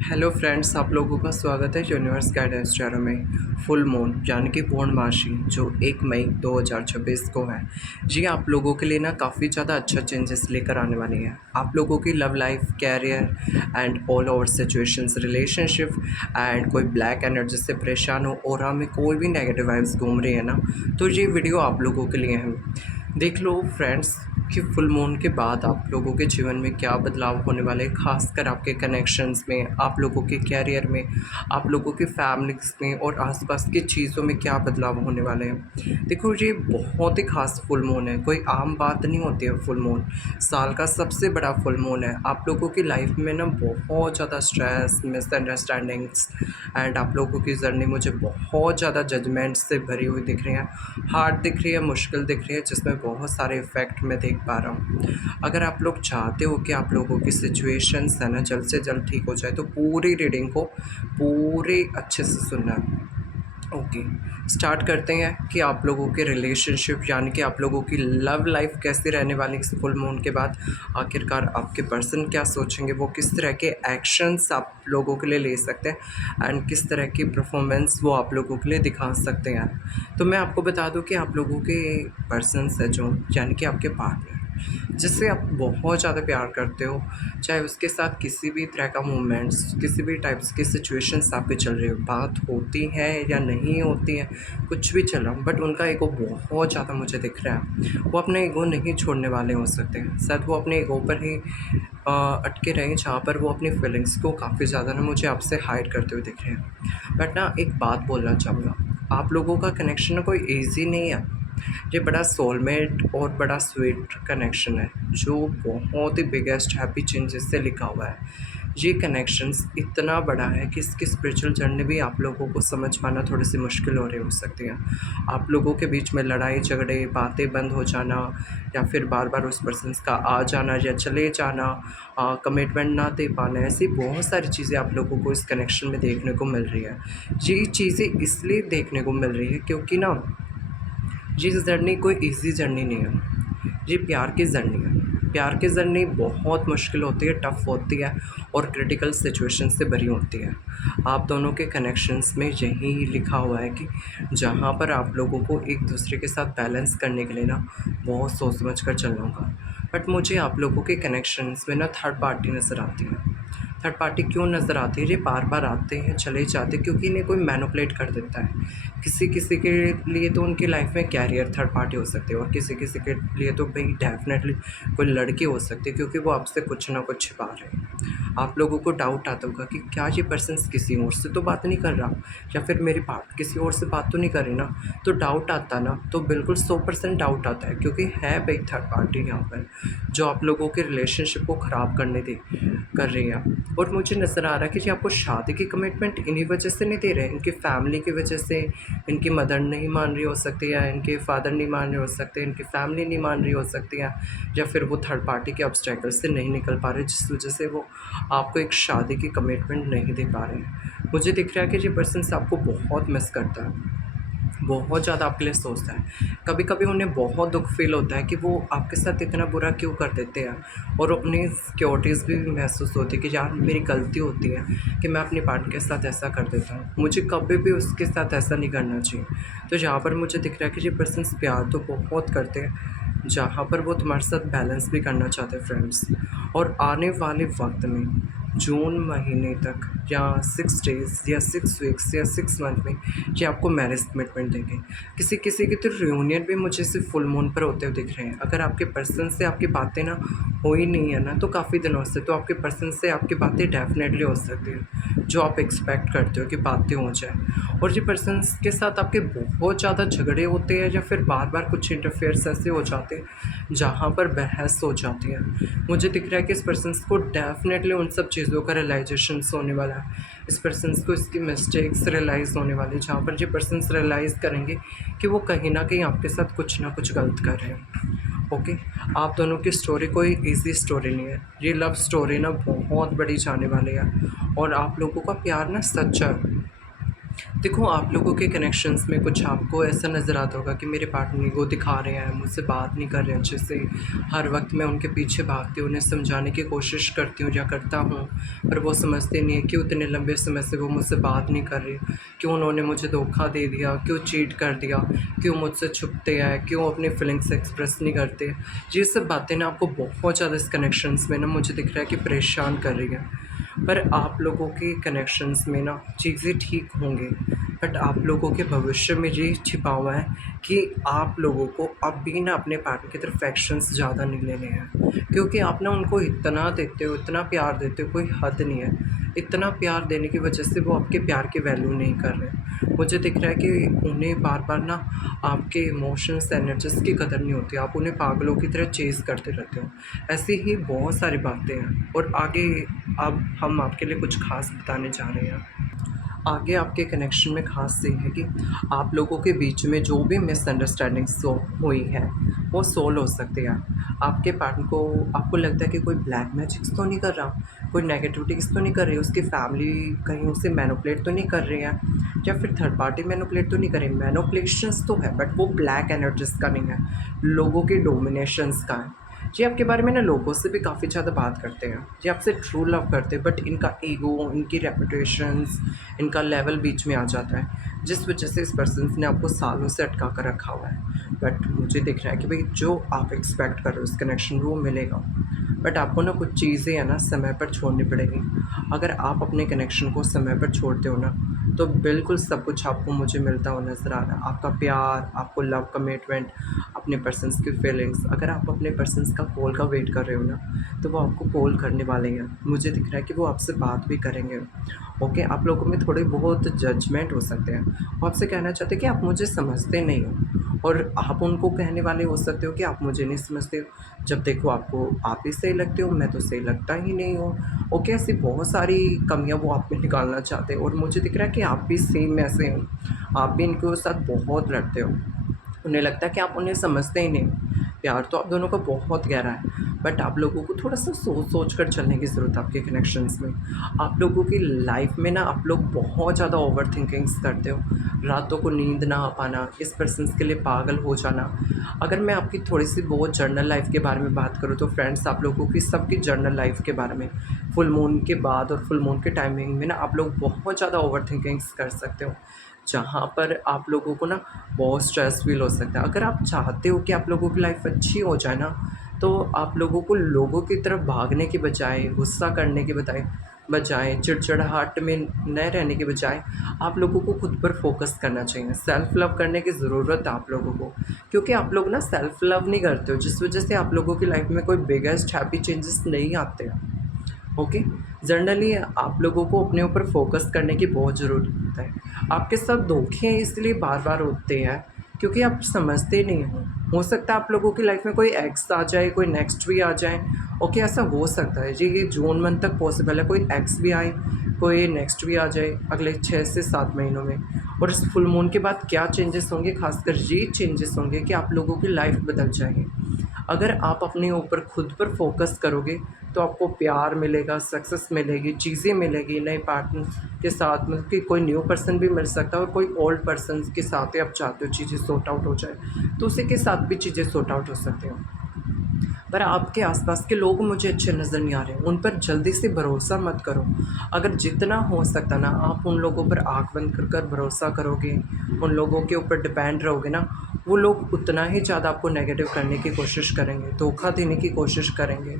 Hello friends, आप लोगों का स्वागत है यूनिवर्स गाइडेंस चैनल में। फुल मून यानी कि पूर्णमासी जो 1 मई 2026 को है, जी आप लोगों के लिए ना काफ़ी ज़्यादा अच्छा चेंजेस लेकर आने वाली है। आप लोगों की love life, career and all over situations, relationship and कोई ब्लैक एनर्जी से परेशान हो और हमें कोई भी नेगेटिव वाइब्स घूम रही है ना, तो ये वीडियो आप लोगों के लिए है। देख लो फ्रेंड्स कि फुल मून के बाद आप लोगों के जीवन में क्या बदलाव होने वाले हैं, खासकर आपके कनेक्शंस में, आप लोगों के कैरियर में, आप लोगों की फैमिलीज़ में और आसपास की चीज़ों में क्या बदलाव होने वाले हैं। देखो ये बहुत ही खास फुल मून है, कोई आम बात नहीं होती है। फुल मून साल का सबसे बड़ा फुल मून है। आप लोगों की लाइफ में ना बहुत ज़्यादा स्ट्रेस, मिसअंडरस्टैंडिंग्स एंड आप लोगों की जर्नी मुझे बहुत ज़्यादा जजमेंट्स से भरी हुई दिख रही है। हार्ड दिख रही है, मुश्किल दिख रही है, जिसमें बहुत सारे इफ़ेक्ट मैं देख पा रहा हूँ। अगर आप लोग चाहते हो कि आप लोगों की सिचुएशंस है ना जल्द से जल्द ठीक हो जाए, तो पूरी रीडिंग को पूरे अच्छे से सुनना है। ओके, स्टार्ट करते हैं कि आप लोगों के रिलेशनशिप यानी कि आप लोगों की लव लाइफ कैसी रहने वाली इस फुल मून के बाद। आखिरकार आपके पर्सन क्या सोचेंगे, वो किस तरह के एक्शंस आप लोगों के लिए ले सकते हैं एंड किस तरह की परफॉर्मेंस वो आप लोगों के लिए दिखा सकते हैं। तो मैं आपको बता दूं कि आप लोगों के पर्सन्स है जो यानी कि आपके पार्टनर, जिससे आप बहुत ज़्यादा प्यार करते हो, चाहे उसके साथ किसी भी तरह का मूवमेंट्स, किसी भी टाइप्स की सिचुएशंस आपके चल रही हो, बात होती है या नहीं होती है, कुछ भी चल रहा हो, बट उनका ईगो बहुत ज़्यादा मुझे दिख रहा है। वो अपना ईगो नहीं छोड़ने वाले हो सकते हैं। शायद वो अपने ईगो पर ही अटके रहें, जहाँ पर वो अपनी फीलिंग्स को काफ़ी ज़्यादा ना मुझे आपसे हाइड करते हुए दिख रहे हैं। बट ना एक बात बोलना चाहूँगा, आप लोगों का कनेक्शन ना कोई ईजी नहीं है। ये बड़ा सोलमेट और बड़ा स्वीट कनेक्शन है, जो बहुत ही बिगेस्ट हैप्पी चेंजेस से लिखा हुआ है। ये कनेक्शंस इतना बड़ा है कि इसकी स्पिरिचुअल जर्नी भी आप लोगों को समझ पाना थोड़ी सी मुश्किल हो रही हो सकती है। आप लोगों के बीच में लड़ाई झगड़े, बातें बंद हो जाना, या फिर बार बार उस पर्सन का आ जाना या चले जाना, कमिटमेंट ना दे पाना, ऐसी बहुत सारी चीज़ें आप लोगों को इस कनेक्शन में देखने को मिल रही है। ये चीज़ें इसलिए देखने को मिल रही है क्योंकि ना ये जर्नी कोई इजी जर्नी नहीं है। ये प्यार की जर्नी है। प्यार की जर्नी बहुत मुश्किल होती है, टफ़ होती है और क्रिटिकल सिचुएशन से भरी होती है। आप दोनों के कनेक्शंस में यही लिखा हुआ है कि जहाँ पर आप लोगों को एक दूसरे के साथ बैलेंस करने के लिए ना बहुत सोच समझ कर चलना होगा। बट मुझे आप लोगों के कनेक्शंस में ना थर्ड पार्टी नज़र आती है। थर्ड पार्टी क्यों नज़र आती है? ये बार-बार आते हैं, चले जाते हैं, क्योंकि इन्हें कोई मैनिपुलेट कर देता है। किसी-किसी के लिए तो उनकी लाइफ में कैरियर थर्ड पार्टी हो सकती है और किसी-किसी के लिए तो भई डेफ़िनेटली कोई लड़की हो सकती है, क्योंकि वो आपसे कुछ ना कुछ छिपा रहे हैं। आप लोगों को डाउट आता होगा कि क्या ये पर्सन किसी और से तो बात नहीं कर रहा, या फिर मेरी पार्ट किसी और से बात तो नहीं कर रही ना? तो डाउट आता ना, तो बिल्कुल 100% डाउट आता है, क्योंकि है भई थर्ड पार्टी यहाँ पर, जो आप लोगों के रिलेशनशिप को ख़राब कर रही है। और मुझे नज़र आ रहा है कि जी आपको शादी की कमिटमेंट इन्हीं वजह से नहीं दे रहे हैं, इनकी फैमिली की वजह से। इनकी मदर नहीं मान रही हो सकती है, इनके फादर नहीं मान रहे हो सकते, इनकी फैमिली नहीं मान रही हो सकती है, या फिर वो थर्ड पार्टी के ऑब्स्टेकल से नहीं निकल पा रहे, जिस वजह से वो आपको एक शादी की कमिटमेंट नहीं दे पा रहे हैं। मुझे दिख रहा है कि ये पर्सन आपको बहुत मिस करता है, बहुत ज़्यादा आपके लिए सोचता है। कभी-कभी उन्हें बहुत दुःख फ़ील होता है कि वो आपके साथ इतना बुरा क्यों कर देते हैं, और उन्हें सिक्योरिटीज़ भी महसूस होती है कि यार मेरी गलती होती है कि मैं अपनी पार्टनर के साथ ऐसा कर देता हूँ। मुझे कभी भी उसके साथ ऐसा नहीं करना चाहिए। तो यहाँ पर मुझे दिख रहा है कि ये पर्सन्स प्यार तो बहुत करते हैं, जहाँ पर वो तुम्हारे साथ बैलेंस भी करना चाहते हैं फ्रेंड्स। और आने वाले वक़्त में जून महीने तक, या 6 डेज़ या 6 वीक्स या 6 मंथ में ये आपको मैरिज कमिटमेंट देंगे। किसी-किसी की तो रियूनियन भी मुझे सिर्फ़ फुल मून पर होते हुए दिख रहे हैं। अगर आपके पर्सन से आपकी बातें ना हो ही नहीं है ना, तो काफ़ी दिनों से, तो आपके पर्सन से आपकी बातें डेफ़िनेटली हो सकती है, जो आप एक्सपेक्ट करते हो कि बातें हो जाए। और ये पर्सन्स के साथ आपके बहुत ज़्यादा झगड़े होते हैं, या फिर बार-बार कुछ इंटरफेयर्स ऐसे हो जाते हैं जहाँ पर बहस हो जाती है। मुझे दिख रहा है कि इस पर्सन्स को डेफ़िनेटली उन सब चीज़ों का रियलाइज़ेशंस होने वाला है। इस पर्सन्स को इसकी मिस्टेक्स रियलाइज़ होने वाली है, जहाँ पर ये पर्सन्स रियलाइज़ करेंगे कि वो कहीं न कहीं आपके साथ कुछ ना कुछ गलत कर रहे हैं। ओके, आप दोनों की स्टोरी कोई ईज़ी स्टोरी नहीं है। ये लव स्टोरी ना बहुत बड़ी जाने वाली है, और आप लोगों का प्यार ना सच्चा है। देखो, आप लोगों के कनेक्शंस में कुछ आपको ऐसा नज़र आता होगा कि मेरे पार्टनर ईगो दिखा रहे हैं, मुझसे बात नहीं कर रहे हैं अच्छे से। हर वक्त मैं उनके पीछे भागती हूँ, उन्हें समझाने की कोशिश करती हूँ या करता हूँ, पर वो समझते नहीं है। क्यों इतने लंबे समय से वो मुझसे बात नहीं कर रहे, क्यों उन्होंने मुझे धोखा दे दिया, क्यों चीट कर दिया, क्यों मुझसे छुपते हैं, क्यों अपनी फीलिंग्स एक्सप्रेस नहीं करते। ये सब बातें ना आपको बहुत ज़्यादा इस कनेक्शंस में ना मुझे दिख रहा है कि परेशान कर रही हैं। पर आप लोगों के कनेक्शंस में ना चीज़ें ठीक होंगे, बट आप लोगों के भविष्य में ये छिपा हुआ है कि आप लोगों को अब भी ना अपने पार्टनर की तरफ एक्शंस ज़्यादा नहीं लेने हैं, क्योंकि आप ना उनको इतना देते हो, इतना प्यार देते हो, कोई हद नहीं है। इतना प्यार देने की वजह से वो आपके प्यार की वैल्यू नहीं कर रहे। मुझे दिख रहा है कि उन्हें बार बार ना आपके इमोशंस एनर्जीज की कदर नहीं होती, आप उन्हें पागलों की तरह चेज़ करते रहते हो। ऐसी ही बहुत सारी बातें हैं और आगे अब हम आपके लिए कुछ ख़ास बताने जा रहे हैं। आगे आपके कनेक्शन में ख़ास ये है कि आप लोगों के बीच में जो भी मिसअंडरस्टैंडिंग्स हुई है, वो सॉल्व हो सकती है। आपके पार्टनर को आपको लगता है कि कोई ब्लैक मैजिक्स तो नहीं कर रहा, कोई नेगेटिविटीज़ तो नहीं कर रही, उसकी फैमिली कहीं उसे मैनिपुलेट तो नहीं कर रही है, या फिर थर्ड पार्टी मैनिपुलेट तो नहीं कर रही। मैनिपुलेशंस तो है, बट वो ब्लैक एनर्जीज़ का नहीं है, लोगों के डोमिनेशंस का है। ये आपके बारे में ना लोगों से भी काफ़ी ज़्यादा बात करते हैं, ये आपसे ट्रू लव करते हैं, बट इनका ईगो, इनकी रेपुटेशंस, इनका लेवल बीच में आ जाता है, जिस वजह से इस पर्सन ने आपको सालों से अटका कर रखा हुआ है। बट मुझे दिख रहा है कि भाई जो आप एक्सपेक्ट कर रहे हो उस कनेक्शन वो मिलेगा, बट आपको ना कुछ चीज़ें है ना समय पर छोड़नी पड़ेगी। अगर आप अपने कनेक्शन को समय पर छोड़ते हो ना, तो बिल्कुल सब कुछ आपको मुझे मिलता हुआ नज़र आ रहा है। आपका प्यार, आपको लव कमिटमेंट, अपने पर्सन्स की फीलिंग्स। अगर आप अपने पर्सन्स का कॉल का वेट कर रहे हो ना, तो वो आपको कॉल करने वाले हैं। मुझे दिख रहा है कि वो आपसे बात भी करेंगे। ओके, आप लोगों में थोड़े बहुत जजमेंट हो सकते हैं। वो आपसे कहना चाहते हैं कि आप मुझे समझते नहीं हो, और आप उनको कहने वाले हो सकते हो कि आप मुझे नहीं समझते हो। जब देखो आपको आप ही सही लगते हो, मैं तो सही लगता ही नहीं हूँ। ओके, ऐसी बहुत सारी कमियाँ वो आप में निकालना चाहते हैं, और मुझे दिख रहा है कि आप भी सेम ऐसे हो। आप भी इनके साथ बहुत लड़ते हो। उन्हें लगता है कि आप उन्हें समझते ही नहीं। प्यार तो आप दोनों का बहुत गहरा है, बट आप लोगों को थोड़ा-सा सोच कर चलने की ज़रूरत है आपके कनेक्शंस में। आप लोगों की लाइफ़ में ना आप लोग बहुत ज़्यादा ओवरथिंकिंग्स करते हो। रातों को नींद ना आ पाना, इस पर्सन्स के लिए पागल हो जाना। अगर मैं आपकी थोड़ी-सी बहुत जर्नल लाइफ़ के बारे में बात करूँ, तो फ्रेंड्स आप लोगों की सबकी जर्नल लाइफ़ के बारे में, फुल मून के बाद और फुल मून के टाइमिंग में ना आप लोग बहुत ज़्यादा ओवरथिंकिंग्स कर सकते हो। जहाँ पर आप लोगों को ना बहुत स्ट्रेस फ़ील हो सकता है। अगर आप चाहते हो कि आप लोगों की लाइफ़ अच्छी हो जाए ना, तो आप लोगों को लोगों की तरफ भागने के बजाय, गुस्सा करने के बजाय, चिड़चिड़ाहट में न रहने के बजाय, आप लोगों को खुद पर फ़ोकस करना चाहिए। सेल्फ़ लव करने की ज़रूरत है आप लोगों को, क्योंकि आप लोग ना सेल्फ़ लव नहीं करते हो, जिस वज़ह से आप लोगों की लाइफ़ में कोई बिगेस्ट हैप्पी चेंजेस नहीं आते हैं। ओके, जनरली आप लोगों को अपने ऊपर फोकस करने की बहुत ज़रूरत है। आपके साथ धोखे इसलिए बार-बार होते हैं क्योंकि आप समझते नहीं हो सकता है आप लोगों की लाइफ में कोई एक्स आ जाए, कोई नेक्स्ट भी आ जाए। ओके, ऐसा हो सकता है जी, ये जून मंथ तक पॉसिबल है, कोई एक्स भी आए, कोई नेक्स्ट भी आ जाए अगले 6 से 7 महीनों में। और इस फुल मून के बाद क्या चेंजेस होंगे, ख़ासकर ये चेंजेस होंगे कि आप लोगों की लाइफ बदल जाएगी। अगर आप अपने ऊपर खुद पर फोकस करोगे, तो आपको प्यार मिलेगा, सक्सेस मिलेगी, चीज़ें मिलेगी, नए पार्टनर के साथ, मतलब कि कोई न्यू पर्सन भी मिल सकता है, और कोई ओल्ड पर्सन के साथ ही आप चाहते हो चीज़ें सॉर्ट आउट हो जाए, तो उसी के साथ भी चीज़ें सॉर्ट आउट हो सकती हो। पर आपके आसपास के लोग मुझे अच्छे नज़र नहीं आ रहे, उन पर जल्दी से भरोसा मत करो। अगर जितना हो सकता ना आप उन लोगों पर आँख बंद कर कर भरोसा करोगे, उन लोगों के ऊपर डिपेंड रहोगे ना, वो लोग उतना ही ज़्यादा आपको नेगेटिव करने की कोशिश करेंगे, धोखा देने की कोशिश करेंगे।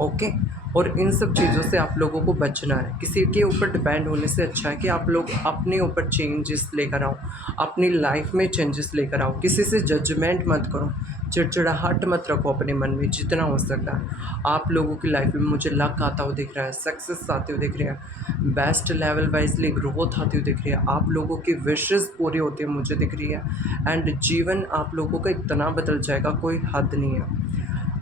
ओके, और इन सब चीज़ों से आप लोगों को बचना है। किसी के ऊपर डिपेंड होने से अच्छा है कि आप लोग अपने ऊपर चेंजेस लेकर आओ, अपनी लाइफ में चेंजेस लेकर आओ। किसी से जजमेंट मत करो, चिड़चिड़ाहट मत रखो अपने मन में जितना हो सकता है। आप लोगों की लाइफ में मुझे लक आता हुआ दिख रहा है, सक्सेस आते हुए दिख रही है, बेस्ट लेवल वाइजली ग्रोथ आती हुई दिख रही है, आप लोगों की विशेज़ पूरी होती हुई मुझे दिख रही है, एंड जीवन आप लोगों का इतना बदल जाएगा, कोई हद नहीं है।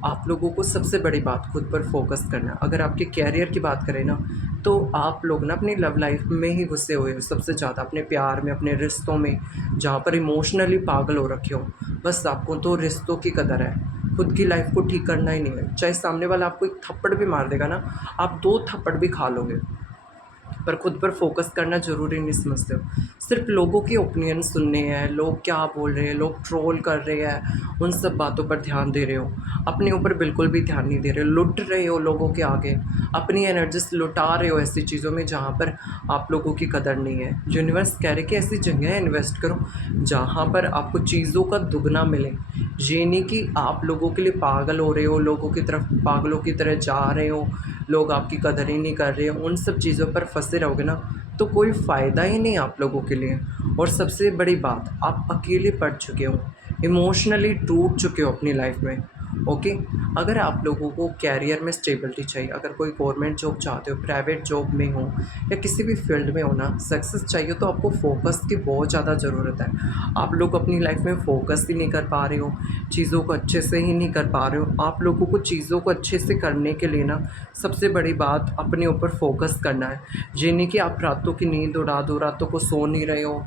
आप लोगों को सबसे बड़ी बात खुद पर फोकस करना है। अगर आपके कैरियर की बात करें ना, तो आप लोग ना अपनी लव लाइफ में ही घुसे हुए हो सबसे ज़्यादा, अपने प्यार में, अपने रिश्तों में, जहाँ पर इमोशनली पागल हो रखे हो। बस आपको तो रिश्तों की कदर है, खुद की लाइफ को ठीक करना ही नहीं है। चाहे सामने वाला आपको एक थप्पड़ भी मार देगा ना, आप 2 थप्पड़ भी खा लोगे। पर खुद पर फोकस करना ज़रूरी नहीं समझते हो। सिर्फ लोगों के ओपिनियन सुनने हैं, लोग क्या बोल रहे हैं, लोग ट्रोल कर रहे हैं, उन सब बातों पर ध्यान दे रहे हो। अपने ऊपर बिल्कुल भी ध्यान नहीं दे रहे हो, लुट रहे हो लोगों के आगे, अपनी एनर्जीज लुटा रहे हो ऐसी चीज़ों में जहाँ पर आप लोगों की कदर नहीं है। यूनिवर्स कह रहे कि ऐसी जगह इन्वेस्ट करो जहाँ पर आपको चीज़ों का दुगना मिले। ये नहीं कि आप लोगों के लिए पागल हो रहे हो, लोगों की तरफ पागलों की तरह जा रहे हो, लोग आपकी कदर ही नहीं कर रहे हो, उन सब चीज़ों पर फँसे रहोगे ना तो कोई फ़ायदा ही नहीं आप लोगों के लिए। और सबसे बड़ी बात, आप अकेले पड़ चुके हो, इमोशनली टूट चुके हो अपनी लाइफ में। ओके, अगर आप लोगों को कैरियर में स्टेबिलिटी चाहिए, अगर कोई गवर्नमेंट जॉब चाहते हो, प्राइवेट जॉब में हो या किसी भी फील्ड में हो ना, सक्सेस चाहिए तो आपको फोकस की बहुत ज़्यादा ज़रूरत है। आप लोग अपनी लाइफ में फ़ोकस ही नहीं कर पा रहे हो, चीज़ों को अच्छे से ही नहीं कर पा रहे हो। आप लोगों को चीज़ों को अच्छे से करने के लिए ना सबसे बड़ी बात अपने ऊपर फोकस करना है। ये नहीं कि आप रातों की नींद उड़ा दो, रातों को सो नहीं रहे हो,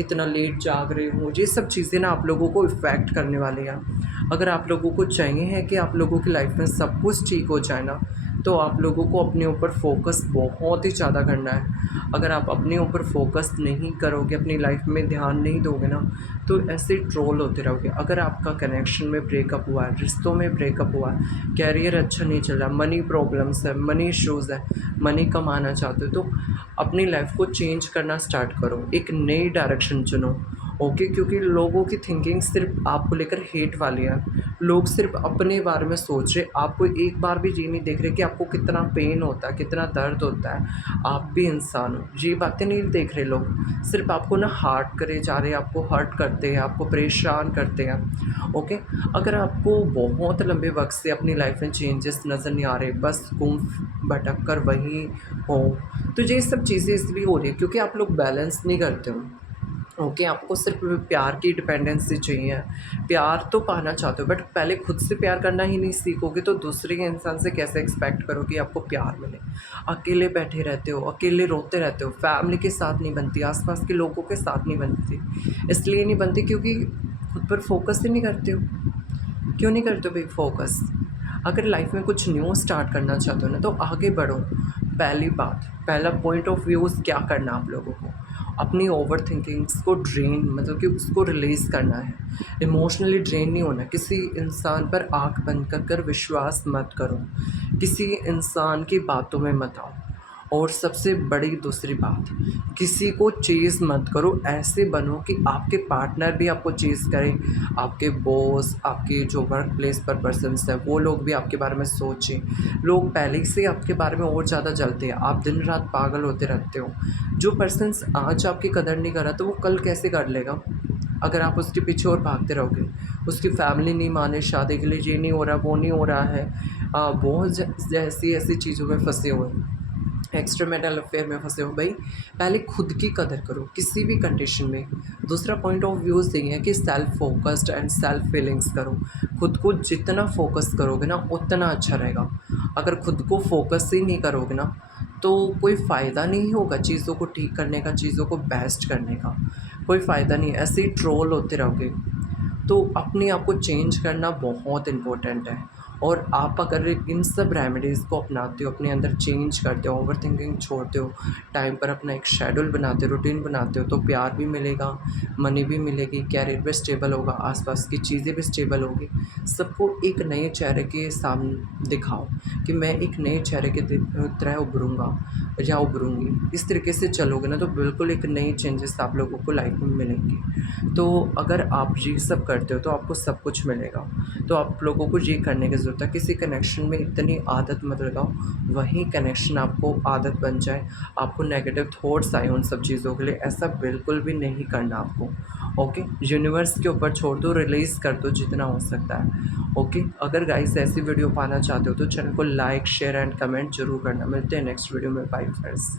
इतना लेट जाग रहे हो, ये सब चीज़ें ना आप लोगों को इफ़ेक्ट करने वाली हैं। अगर आप लोगों को चाहिए है कि आप लोगों की लाइफ में सब कुछ ठीक हो जाए ना, तो आप लोगों को अपने ऊपर फोकस बहुत ही ज़्यादा करना है। अगर आप अपने ऊपर फोकस नहीं करोगे, अपनी लाइफ में ध्यान नहीं दोगे ना, तो ऐसे ट्रोल होते रहोगे। अगर आपका कनेक्शन में ब्रेकअप हुआ है, रिश्तों में ब्रेकअप हुआ है, कैरियर अच्छा नहीं चल रहा, मनी प्रॉब्लम्स है, मनी इश्यूज़ है, मनी कमाना चाहते हो, तो अपनी लाइफ को चेंज करना स्टार्ट करो, एक नई डायरेक्शन चुनो। ओके, क्योंकि लोगों की थिंकिंग सिर्फ आपको लेकर हेट वाली है। लोग सिर्फ अपने बारे में सोच रहे, आपको एक बार भी ये नहीं देख रहे कि आपको कितना पेन होता है, कितना दर्द होता है, आप भी इंसान हो। ये बातें नहीं देख रहे लोग, सिर्फ आपको ना हर्ट करे जा रहे हैं, आपको हर्ट करते हैं, आपको परेशान करते हैं। ओके, अगर आपको बहुत लंबे वक्त से अपनी लाइफ में चेंजेस नज़र नहीं आ रहे, बस घूम भटक कर वहीं हो, तो ये सब चीज़ें इसलिए हो रही है क्योंकि आप लोग बैलेंस नहीं करते हो। ओके, आपको सिर्फ प्यार की डिपेंडेंसी चाहिए, प्यार तो पाना चाहते हो, बट पहले खुद से प्यार करना ही नहीं सीखोगे तो दूसरे के इंसान से कैसे एक्सपेक्ट करो कि आपको प्यार मिले। अकेले बैठे रहते हो, अकेले रोते रहते हो, फैमिली के साथ नहीं बनती, आसपास के लोगों के साथ नहीं बनती। इसलिए नहीं बनती क्योंकि खुद पर फोकस ही नहीं करते हो। क्यों नहीं करते हो भाई फोकस? अगर लाइफ में कुछ न्यू स्टार्ट करना चाहते हो ना तो आगे बढ़ो। पहली बात, पहला पॉइंट ऑफ व्यूज़ क्या करना आप लोगों को, अपनी ओवर थिंकिंग्स को ड्रेन, मतलब कि उसको रिलीज़ करना है। इमोशनली ड्रेन नहीं होना। किसी इंसान पर आँख बंद कर कर विश्वास मत करो, किसी इंसान की बातों में मत आओ। और सबसे बड़ी दूसरी बात, किसी को चेज़ मत करो, ऐसे बनो कि आपके पार्टनर भी आपको चेज़ करें, आपके बॉस, आपके जो वर्क प्लेस पर पर्सन्स हैं वो लोग भी आपके बारे में सोचें। लोग पहले से आपके बारे में और ज़्यादा जलते हैं, आप दिन रात पागल होते रहते हो। जो पर्सन्स आज आपकी कदर नहीं कर रहा तो वो कल कैसे कर लेगा, अगर आप उसके पीछे और भागते रहोगे। उसकी फैमिली नहीं माने शादी के लिए, ये नहीं हो रहा, वो नहीं हो रहा है, बहुत जैसी ऐसी चीज़ों में फंसे हुए हैं, एक्स्ट्रा मैरिटल अफेयर में फंसे हो भाई। पहले खुद की कदर करो किसी भी कंडीशन में। दूसरा पॉइंट ऑफ व्यूज़ ये है कि self focused and self feelings करो। खुद को जितना फोकस करोगे ना उतना अच्छा रहेगा। अगर खुद को फोकस ही नहीं करोगे ना तो कोई फ़ायदा नहीं होगा चीज़ों को ठीक करने का, चीज़ों को बेस्ट करने का, कोई फ़ायदा नहीं है, ऐसे ही ट्रोल होते रहोगे। तो अपने आप को चेंज करना बहुत इम्पोर्टेंट है। और आप अगर इन सब रेमेडीज़ को अपनाते हो, अपने अंदर चेंज करते हो, ओवरथिंकिंग छोड़ते हो, टाइम पर अपना एक शेड्यूल बनाते हो, रूटीन बनाते हो, तो प्यार भी मिलेगा, मनी भी मिलेगी, कैरियर भी स्टेबल होगा, आसपास की चीज़ें भी स्टेबल होगी। सबको एक नए चेहरे के सामने दिखाओ कि मैं एक नए चेहरे के तरह उभरूँगा या उभरूँगी। इस तरीके से चलोगे ना तो बिल्कुल एक नई चेंजेस आप लोगों को लाइफ में मिलेंगी। तो अगर आप ये सब करते हो तो आपको सब कुछ मिलेगा। तो आप लोगों को ये करने की ज़रूरत है, किसी कनेक्शन में इतनी आदत मत लगाओ, वही कनेक्शन आपको आदत बन जाए, आपको नेगेटिव थॉट्स आए उन सब चीज़ों के लिए, ऐसा बिल्कुल भी नहीं करना आपको। ओके, यूनिवर्स के ऊपर छोड़ दो, रिलीज़ कर दो जितना हो सकता है। ओके, अगर गाइस ऐसी वीडियो पाना चाहते हो तो चैनल को लाइक, शेयर एंड कमेंट जरूर करना। मिलते हैं नेक्स्ट वीडियो में। Bye friends.